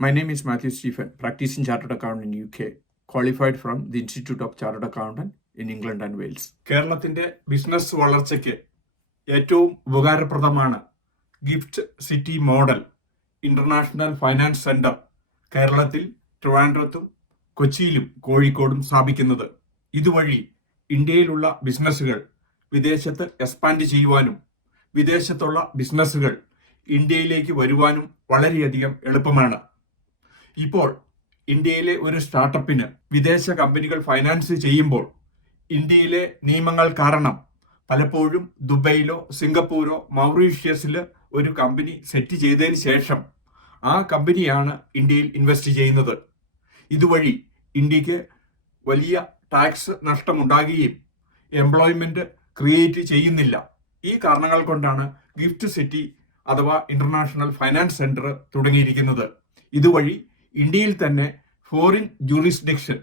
My name is Matthew Stephen, practicing chartered accountant in UK, qualified from the Institute of Chartered Accountant in England and Wales. കേരളത്തിന്റെ business വളർച്ചയ്ക്ക് ഏറ്റവും ഉപകാരപ്രദമാണ് gift city model international finance centre കേരളത്തിൽ ട്രിവാൻഡ്രത്തും കൊച്ചിയിലും കോഴിക്കോടും സ്ഥാപിക്കുന്നത്. ഇതുവഴി ഇന്ത്യയിലുള്ള ബിസിനസ്സുകൾ വിദേശത്ത് എക്സ്പാൻഡ് ചെയ്യുവാനും വിദേശത്തുള്ള ബിസിനസ്സുകൾ ഇന്ത്യയിലേക്ക് വരുവാനും വളരെയധികം എളുപ്പമാണ്. ഇപ്പോൾ ഇന്ത്യയിലെ ഒരു സ്റ്റാർട്ടപ്പിന് വിദേശ കമ്പനികൾ ഫൈനാൻസ് ചെയ്യുമ്പോൾ ഇന്ത്യയിലെ നിയമങ്ങൾ കാരണം പലപ്പോഴും ദുബൈയിലോ സിംഗപ്പൂരോ മൗറീഷ്യസിൽ ഒരു കമ്പനി സെറ്റ് ചെയ്തതിന് ശേഷം ആ കമ്പനിയാണ് ഇന്ത്യയിൽ ഇൻവെസ്റ്റ് ചെയ്യുന്നത്. ഇതുവഴി ഇന്ത്യക്ക് വലിയ ടാക്സ് നഷ്ടമുണ്ടാകുകയും എംപ്ലോയ്മെന്റ് ക്രിയേറ്റ് ചെയ്യുന്നില്ല. ഈ കാരണങ്ങൾ കൊണ്ടാണ് ഗിഫ്റ്റ് സിറ്റി അഥവാ ഇന്റർനാഷണൽ ഫൈനാൻസ് സെന്റർ തുടങ്ങിയിരിക്കുന്നത്. ഇതുവഴി ഇന്ത്യയിൽ തന്നെ ഫോറിൻ ജൂറിസ്ഡിക്ഷൻ,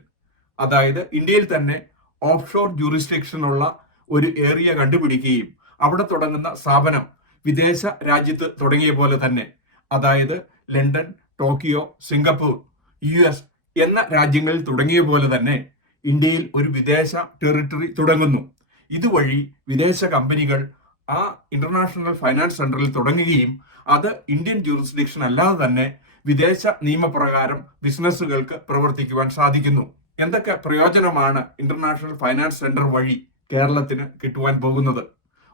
അതായത് ഇന്ത്യയിൽ തന്നെ ഓഫ് ഷോർ ജൂറിസ്ഡിക്ഷൻ ഉള്ള ഒരു ഏരിയ കണ്ടുപിടിക്കുകയും അവിടെ തുടങ്ങുന്ന സ്ഥാപനം വിദേശ രാജ്യത്ത് തുടങ്ങിയ പോലെ തന്നെ, അതായത് ലണ്ടൻ, ടോക്കിയോ, സിംഗപ്പൂർ, US എന്ന രാജ്യങ്ങളിൽ തുടങ്ങിയ പോലെ തന്നെ ഇന്ത്യയിൽ ഒരു വിദേശ ടെറിട്ടറി തുടങ്ങുന്നു. ഇതുവഴി വിദേശ കമ്പനികൾ ആ ഇന്റർനാഷണൽ ഫൈനാൻസ് സെന്ററിൽ തുടങ്ങുകയും അത് ഇന്ത്യൻ ജൂറിസ്ഡിക്ഷൻ അല്ലാതെ തന്നെ വിദേശ നിയമപ്രകാരം ബിസിനസ്സുകൾക്ക് പ്രവർത്തിക്കുവാൻ സാധിക്കുന്നു. എന്തൊക്കെ പ്രയോജനമാണ് ഇന്റർനാഷണൽ ഫൈനാൻസ് സെന്റർ വഴി കേരളത്തിന് കിട്ടുവാൻ പോകുന്നത്?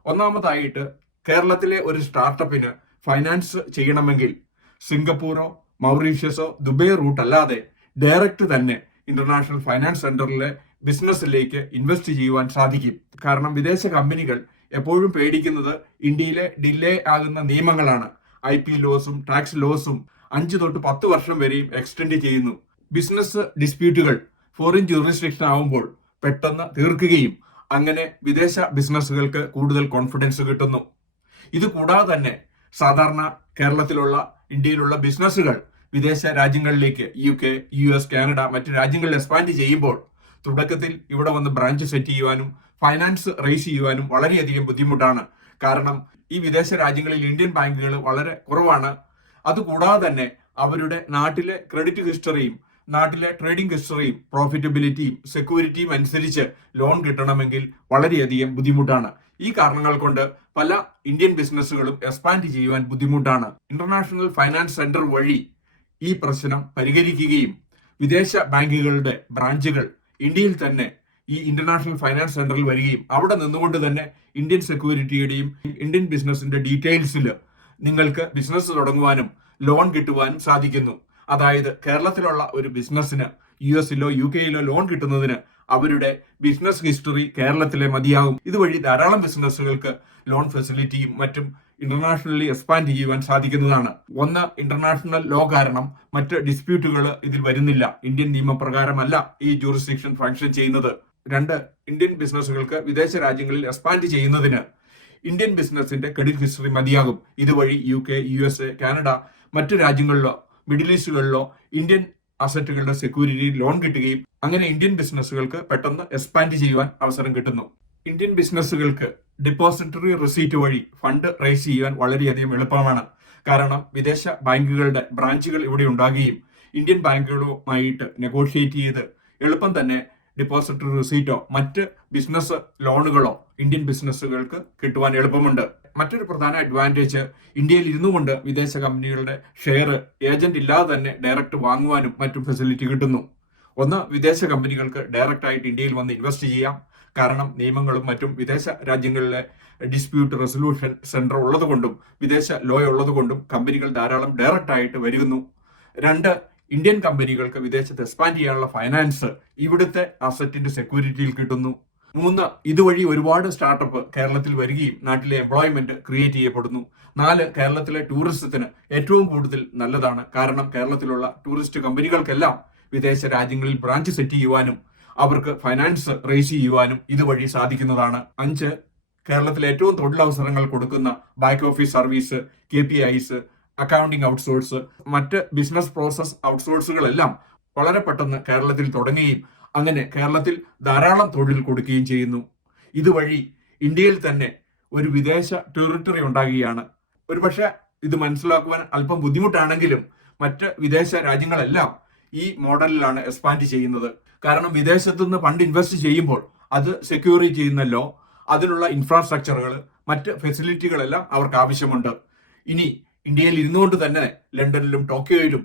ഒന്നാമതായിട്ട്, കേരളത്തിലെ ഒരു സ്റ്റാർട്ടപ്പിന് ഫൈനാൻസ് ചെയ്യണമെങ്കിൽ സിംഗപ്പൂരോ മൗറീഷ്യസോ ദുബൈ റൂട്ട് അല്ലാതെ ഡയറക്റ്റ് തന്നെ ഇന്റർനാഷണൽ ഫൈനാൻസ് സെന്ററിലെ ബിസിനസ്സിലേക്ക് ഇൻവെസ്റ്റ് ചെയ്യുവാൻ സാധിക്കും. കാരണം വിദേശ കമ്പനികൾ എപ്പോഴും പേടിക്കുന്നത് ഇന്ത്യയിലെ ഡിലേ ആകുന്ന നിയമങ്ങളാണ്. IP ലോസും ടാക്സ് ലോസും 5 തൊട്ട് 10 വർഷം വരെയും എക്സ്റ്റെൻഡ് ചെയ്യുന്നു. ബിസിനസ് ഡിസ്പ്യൂട്ടുകൾ ഫോറിൻ ജൂറിസ്ഡിക്ഷൻ ആവുമ്പോൾ പെട്ടെന്ന് തീർക്കുകയും അങ്ങനെ വിദേശ ബിസിനസ്സുകൾക്ക് കൂടുതൽ കോൺഫിഡൻസ് കിട്ടുന്നു. ഇത് കൂടാതെ തന്നെ സാധാരണ കേരളത്തിലുള്ള ഇന്ത്യയിലുള്ള ബിസിനസ്സുകൾ വിദേശ രാജ്യങ്ങളിലേക്ക് UK, US, കാനഡ മറ്റ് രാജ്യങ്ങളിൽ എക്സ്പാൻഡ് ചെയ്യുമ്പോൾ തുടക്കത്തിൽ ഇവിടെ വന്ന് ബ്രാഞ്ച് സെറ്റ് ചെയ്യുവാനും ഫൈനാൻസ് റേസ് ചെയ്യുവാനും വളരെയധികം ബുദ്ധിമുട്ടാണ്. കാരണം ഈ വിദേശ രാജ്യങ്ങളിൽ ഇന്ത്യൻ ബാങ്കുകൾ വളരെ കുറവാണ്. അതുകൂടാതെ തന്നെ അവരുടെ നാട്ടിലെ ക്രെഡിറ്റ് ഹിസ്റ്ററിയും നാട്ടിലെ ട്രേഡിംഗ് ഹിസ്റ്ററിയും പ്രോഫിറ്റബിലിറ്റിയും സെക്യൂരിറ്റിയും അനുസരിച്ച് ലോൺ കിട്ടണമെങ്കിൽ വളരെയധികം ബുദ്ധിമുട്ടാണ്. ഈ കാരണങ്ങൾ കൊണ്ട് പല ഇന്ത്യൻ ബിസിനസ്സുകളും എക്സ്പാൻഡ് ചെയ്യുവാൻ ബുദ്ധിമുട്ടാണ്. ഇന്റർനാഷണൽ ഫൈനാൻസ് സെന്റർ വഴി ഈ പ്രശ്നം പരിഹരിക്കുകയും വിദേശ ബാങ്കുകളുടെ ബ്രാഞ്ചുകൾ ഇന്ത്യയിൽ തന്നെ ഈ ഇന്റർനാഷണൽ ഫൈനാൻസ് സെന്ററിൽ വരികയും അവിടെ നിന്നുകൊണ്ട് തന്നെ ഇന്ത്യൻ സെക്യൂരിറ്റിയുടെയും ഇന്ത്യൻ ബിസിനസിന്റെ ഡീറ്റെയിൽസിൽ നിങ്ങൾക്ക് ബിസിനസ് തുടങ്ങുവാനും ലോൺ കിട്ടുവാനും സാധിക്കുന്നു. അതായത് കേരളത്തിലുള്ള ഒരു ബിസിനസ്സിന് US-ലോ UK-യിലോ ലോൺ കിട്ടുന്നതിന് അവരുടെ ബിസിനസ് ഹിസ്റ്ററി കേരളത്തിലെ മതിയാകും. ഇതുവഴി ധാരാളം ബിസിനസ്സുകൾക്ക് ലോൺ ഫെസിലിറ്റിയും മറ്റും ഇന്റർനാഷണലി എക്സ്പാൻഡ് ചെയ്യുവാൻ സാധിക്കുന്നതാണ്. ഒന്ന്, ഇന്റർനാഷണൽ ലോ കാരണം മറ്റ് ഡിസ്പ്യൂട്ടുകൾ ഇതിൽ വരുന്നില്ല. ഇന്ത്യൻ നിയമപ്രകാരമല്ല ഈ ജൂറിസ്ഡിക്ഷൻ ഫങ്ഷൻ ചെയ്യുന്നത്. 2, ഇന്ത്യൻ ബിസിനസ്സുകൾക്ക് വിദേശ രാജ്യങ്ങളിൽ എക്സ്പാൻഡ് ചെയ്യുന്നതിന് ഇന്ത്യൻ ബിസിനസിന്റെ ക്രെഡിറ്റ് ഹിസ്റ്ററി മതിയാകും. ഇതുവഴി UK, USA, കാനഡ മറ്റു രാജ്യങ്ങളിലോ മിഡിൽ ഈസ്റ്റുകളിലോ ഇന്ത്യൻ അസറ്റുകളുടെ സെക്യൂരിറ്റി ലോൺ കിട്ടുകയും അങ്ങനെ ഇന്ത്യൻ ബിസിനസ്സുകൾക്ക് പെട്ടെന്ന് എക്സ്പാൻഡ് ചെയ്യുവാൻ അവസരം കിട്ടുന്നു. ഇന്ത്യൻ ബിസിനസ്സുകൾക്ക് ഡെപ്പോസിറ്ററി റിസീറ്റ് വഴി ഫണ്ട് റേസ് ചെയ്യുവാൻ വളരെയധികം എളുപ്പമാണ്. കാരണം വിദേശ ബാങ്കുകളുടെ ബ്രാഞ്ചുകൾ ഇവിടെ ഉണ്ടാകുകയും ഇന്ത്യൻ ബാങ്കുകളുമായിട്ട് നെഗോഷിയേറ്റ് ചെയ്ത് എളുപ്പം തന്നെ ഡെപ്പോസിറ്ററി റിസീറ്റോ മറ്റ് ബിസിനസ് ലോണുകളോ ഇന്ത്യൻ ബിസിനസ്സുകൾക്ക് കിട്ടുവാൻ എളുപ്പമുണ്ട്. മറ്റൊരു പ്രധാന അഡ്വാൻറ്റേജ്, ഇന്ത്യയിൽ ഇരുന്നു കൊണ്ട് വിദേശ കമ്പനികളുടെ ഷെയർ ഏജന്റ് ഇല്ലാതെ തന്നെ ഡയറക്റ്റ് വാങ്ങുവാനും മറ്റും ഫെസിലിറ്റി കിട്ടുന്നു. ഒന്ന്, വിദേശ കമ്പനികൾക്ക് ഡയറക്റ്റ് ആയിട്ട് ഇന്ത്യയിൽ വന്ന് ഇൻവെസ്റ്റ് ചെയ്യാം. കാരണം നിയമങ്ങളും മറ്റും വിദേശ രാജ്യങ്ങളിലെ ഡിസ്പ്യൂട്ട് റെസൊല്യൂഷൻ സെന്റർ ഉള്ളതുകൊണ്ടും വിദേശ ലോ ഉള്ളതുകൊണ്ടും കമ്പനികൾ ധാരാളം ഡയറക്റ്റ് ആയിട്ട് വരുന്നു. 2, ഇന്ത്യൻ കമ്പനികൾക്ക് വിദേശത്ത് എക്സ്പാൻഡ് ചെയ്യാനുള്ള ഫൈനാൻസ് ഇവിടുത്തെ അസറ്റിന്റെ സെക്യൂരിറ്റിയിൽ കിട്ടുന്നു. 3, ഇതുവഴി ഒരുപാട് സ്റ്റാർട്ടപ്പ് കേരളത്തിൽ വരികയും നാട്ടിലെ എംപ്ലോയ്മെന്റ് ക്രിയേറ്റ് ചെയ്യപ്പെടുന്നു. 4, കേരളത്തിലെ ടൂറിസത്തിന് ഏറ്റവും കൂടുതൽ നല്ലതാണ്. കാരണം കേരളത്തിലുള്ള ടൂറിസ്റ്റ് കമ്പനികൾക്കെല്ലാം വിദേശ രാജ്യങ്ങളിൽ ബ്രാഞ്ച് സെറ്റ് ചെയ്യുവാനും അവർക്ക് ഫൈനാൻസ് റേസ് ചെയ്യുവാനും ഇതുവഴി സാധിക്കുന്നതാണ്. 5, കേരളത്തിൽ ഏറ്റവും തൊഴിലവസരങ്ങൾ കൊടുക്കുന്ന back office service, KPIs, accounting outsource, മറ്റ് ബിസിനസ് പ്രോസസ് ഔട്ട്സോഴ്സുകളെല്ലാം വളരെ പെട്ടെന്ന് കേരളത്തിൽ തുടങ്ങുകയും അങ്ങനെ കേരളത്തിൽ ധാരാളം തൊഴിൽ കൊടുക്കുകയും ചെയ്യുന്നു. ഇതുവഴി ഇന്ത്യയിൽ തന്നെ ഒരു വിദേശ ടെറിട്ടറി ഉണ്ടാകുകയാണ്. ഒരുപക്ഷെ ഇത് മനസ്സിലാക്കുവാൻ അല്പം ബുദ്ധിമുട്ടാണെങ്കിലും മറ്റ് വിദേശ രാജ്യങ്ങളെല്ലാം ഈ മോഡലിലാണ് എക്സ്പാൻഡ് ചെയ്യുന്നത്. കാരണം വിദേശത്തു നിന്ന് ഫണ്ട് ഇൻവെസ്റ്റ് ചെയ്യുമ്പോൾ അത് സെക്യൂർ ചെയ്യുന്നല്ലോ, അതിനുള്ള ഇൻഫ്രാസ്ട്രക്ചറുകൾ, മറ്റ് ഫെസിലിറ്റികളെല്ലാം അവർക്ക് ആവശ്യമുണ്ട്. ഇനി ഇന്ത്യയിൽ ഇരുന്നുകൊണ്ട് തന്നെ ലണ്ടനിലും ടോക്കിയോയിലും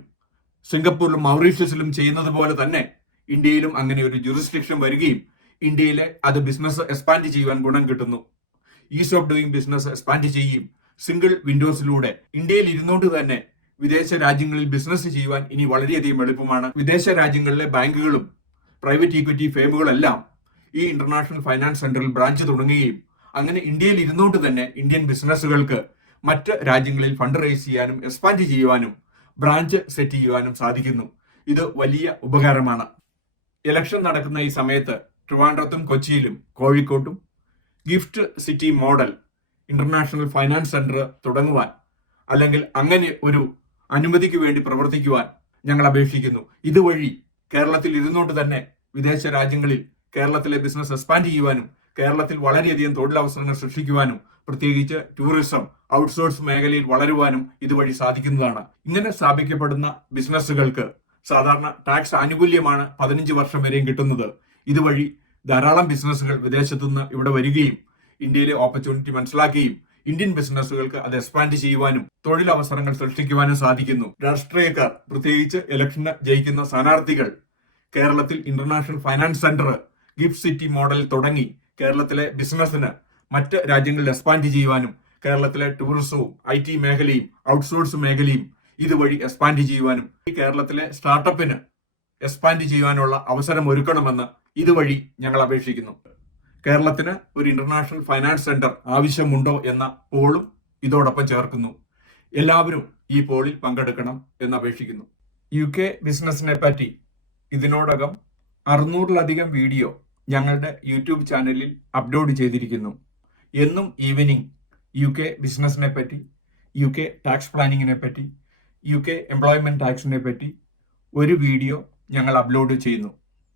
സിംഗപ്പൂരിലും മൗറീഷ്യസിലും ചെയ്യുന്നത് പോലെ തന്നെ ഇന്ത്യയിലും അങ്ങനെ ഒരു ജുറിസ്ഡിക്ഷൻ വരികയും ഇന്ത്യയിലെ അത് ബിസിനസ് എക്സ്പാൻഡ് ചെയ്യുവാൻ ഗുണം കിട്ടുന്നു. Is of doing business expand ചെയ്യും. സിംഗിൾ വിൻഡോസിലൂടെ ഇന്ത്യയിൽ ഇരുന്നുകൊണ്ട് തന്നെ വിദേശ രാജ്യങ്ങളിൽ ബിസിനസ് ചെയ്യുവാൻ ഇനി വളരെയധികം എളുപ്പമാണ്. വിദേശ രാജ്യങ്ങളിലെ ബാങ്കുകളും പ്രൈവറ്റ് ഈക്വിറ്റി ഫേമുകളെല്ലാം ഈ ഇന്റർനാഷണൽ ഫൈനാൻസ് സെന്ററിൽ ബ്രാഞ്ച് തുടങ്ങുകയും അങ്ങനെ ഇന്ത്യയിൽ ഇരുന്നുകൊണ്ട് തന്നെ ഇന്ത്യൻ ബിസിനസ്സുകൾക്ക് മറ്റ് രാജ്യങ്ങളിൽ ഫണ്ട് റേസ് ചെയ്യാനും എക്സ്പാൻഡ് ചെയ്യുവാനും ബ്രാഞ്ച് സെറ്റ് ചെയ്യുവാനും സാധിക്കുന്നു. ഇത് വലിയ ഉപകാരമാണ്. ഇലക്ഷൻ നടക്കുന്ന ഈ സമയത്ത് ട്രിവാൻഡ്രത്തും കൊച്ചിയിലും കോഴിക്കോട്ടും gift city model international finance centre തുടങ്ങുവാൻ അല്ലെങ്കിൽ അങ്ങനെ ഒരു അനുമതിക്ക് വേണ്ടി പ്രവർത്തിക്കുവാൻ ഞങ്ങൾ അപേക്ഷിക്കുന്നു. ഇതുവഴി കേരളത്തിൽ ഇരുന്നുകൊണ്ട് തന്നെ വിദേശ രാജ്യങ്ങളിൽ കേരളത്തിലെ ബിസിനസ് എക്സ്പാൻഡ് ചെയ്യുവാനും കേരളത്തിൽ വളരെയധികം തൊഴിലവസരങ്ങൾ സൃഷ്ടിക്കുവാനും പ്രത്യേകിച്ച് ടൂറിസം ഔട്ട്സോഴ്സ് മേഖലയിൽ വളരുവാനും ഇതുവഴി സാധിക്കുന്നതാണ്. ഇങ്ങനെ സ്ഥാപിക്കപ്പെടുന്ന ബിസിനസ്സുകൾക്ക് സാധാരണ ടാക്സ് ആനുകൂല്യമാണ് 15 വർഷം വരെയും കിട്ടുന്നത്. ഇതുവഴി ധാരാളം ബിസിനസ്സുകൾ വിദേശത്തുനിന്ന് ഇവിടെ വരികയും ഇന്ത്യയിലെ ഓപ്പർച്യൂണിറ്റി മനസ്സിലാക്കുകയും ഇന്ത്യൻ ബിസിനസ്സുകൾക്ക് അത് എക്സ്പാൻഡ് ചെയ്യുവാനും തൊഴിലവസരങ്ങൾ സൃഷ്ടിക്കുവാനും സാധിക്കുന്നു. രാഷ്ട്രീയക്കാർ, പ്രത്യേകിച്ച് ഇലക്ഷന് ജയിക്കുന്ന സ്ഥാനാർത്ഥികൾ കേരളത്തിൽ international finance centre gift city model തുടങ്ങി കേരളത്തിലെ ബിസിനസ്സിന് മറ്റ് രാജ്യങ്ങളിൽ എക്സ്പാൻഡ് ചെയ്യുവാനും കേരളത്തിലെ ടൂറിസവും IT മേഖലയും ഔട്ട്സോഴ്സ് മേഖലയും ഇതുവഴി എക്സ്പാൻഡ് ചെയ്യുവാനും ഈ കേരളത്തിലെ സ്റ്റാർട്ടപ്പിന് എക്സ്പാൻഡ് ചെയ്യുവാനുള്ള അവസരം ഒരുക്കണമെന്ന് ഇതുവഴി ഞങ്ങൾ അപേക്ഷിക്കുന്നു. കേരളത്തിന് ഒരു ഇന്റർനാഷണൽ ഫൈനാൻസ് സെന്റർ ആവശ്യമുണ്ടോ എന്ന പോളും ഇതോടൊപ്പം ചേർക്കുന്നു. എല്ലാവരും ഈ പോളിൽ പങ്കെടുക്കണം എന്ന് അപേക്ഷിക്കുന്നു. UK ബിസിനസിനെ പറ്റി ഇതിനോടകം 600-ലധികം വീഡിയോ ഞങ്ങളുടെ യൂട്യൂബ് ചാനലിൽ അപ്ലോഡ് ചെയ്തിരിക്കുന്നു. എന്നും ഈവനിങ് UK ബിസിനസിനെ പറ്റി, UK ടാക്സ് പ്ലാനിങ്ങിനെ പറ്റി, UK എംപ്ലോയ്മെന്റ് ടാക്സിനെ പറ്റി ഒരു വീഡിയോ ഞങ്ങൾ അപ്ലോഡ് ചെയ്യുന്നു.